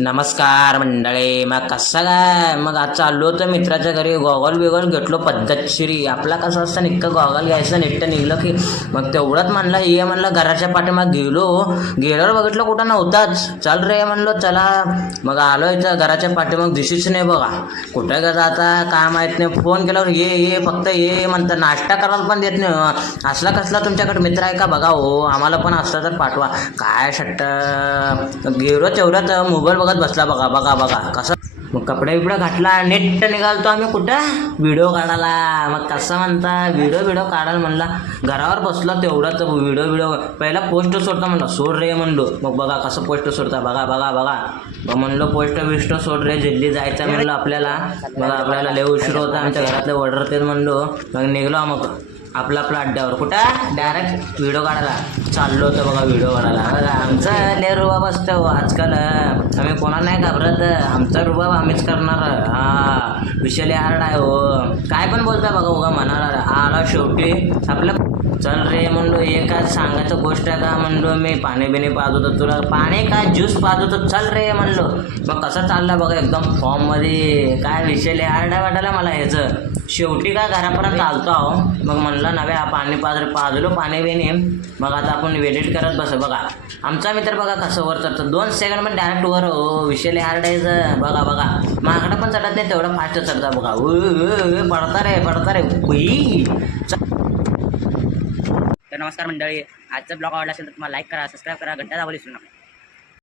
नमस्कार मंडळी, मग कसं काय मग आज चाललो होतं मित्राच्या घरी. गॉगल बिगल घेतलो पद्धतशीरी. आपला कसं असतं निक्कं गॉगल घ्यायचं निट्ट निघलं की मग तेवढंच म्हणलं ये म्हणलं घराच्या पाठीमाग गेल्यावर बघितलं कुठं नव्हताच. चल रे म्हणलो चला. मग आलो इथं घराच्या पाठीमाग दिशीच नाही बघा. कुठं का जाता काय माहीत नाही. फोन केल्यावर ये फक्त ये म्हणतं. नाश्ता करायला पण देत नाही. असला कसला तुमच्याकडे मित्र आहे का बघा हो. आम्हाला पण असला तर पाठवा. काय शट्ट गेलो तेवढ्यात मोबाईल बघत बसला बघा बघा बघा कसं. मग कपडे बिपडे घातला नेट निघालतो आम्ही कुठं व्हिडिओ काढायला. मग कसं म्हणता व्हिडिओ काढायला म्हणला. घरावर बसला तेवढाच व्हिडिओ पहिला पोस्ट सोडता म्हणलं. सोड रे म्हणलो. मग बघा कसं पोस्ट सोडता बघा बघा बघा. मग म्हणलो पोस्ट सोड रे जल्दी जायचं म्हणलं आपल्याला. मग आपल्याला लय उशीर होता. आमच्या घरातले ऑर्डर ते म्हणलो. मग निघलो मग आपला अड्ड्यावर कुठं डायरेक्ट व्हिडिओ काढायला चाललो होतं बघा. व्हिडिओ काढायला आमचा लय रुबाब असतं आजकाल. आम्ही कोणाला नाही घाबरत. आमचा रुबाब आम्हीच करणार. विषय लय हार्ड आहे हो. काय पण बोलता बघा उगा म्हणाला. आला शेवटी आपलं. चल रे म्हणलो काय सांगायचं गोष्ट आहे का म्हणलो. मी पाणी बिणी पाहत होतो तुला. पाणी काय ज्यूस पाहत होतो. चल रे म्हणलो. मग कसं चाललं बघा एकदम फॉर्ममध्ये. काय विषय लय हार्ड आहे वाटायला मला ह्याचं. शेवटी काय घरापर्यंत आलतो आहो. मग म्हणलं नव्या पाणी पाजलो पाणी बिणी. मग आता आपण एडिट करत बस बघा. आमचा मित्र बघा कसं वर चढतं 2 सेकंड डायरेक्ट वर हो. विषय लय हार्ड आहे बघा बघा. मागडं पण चढत नाही तेवढं फास्ट चढता बघा. पडता रे तर नमस्कार मंडळी, आजचा ब्लॉग आवडला असेल तर तुम्हाला लाईक करा, सबस्क्राईब करा, घंटा दाबायला विसरू नका.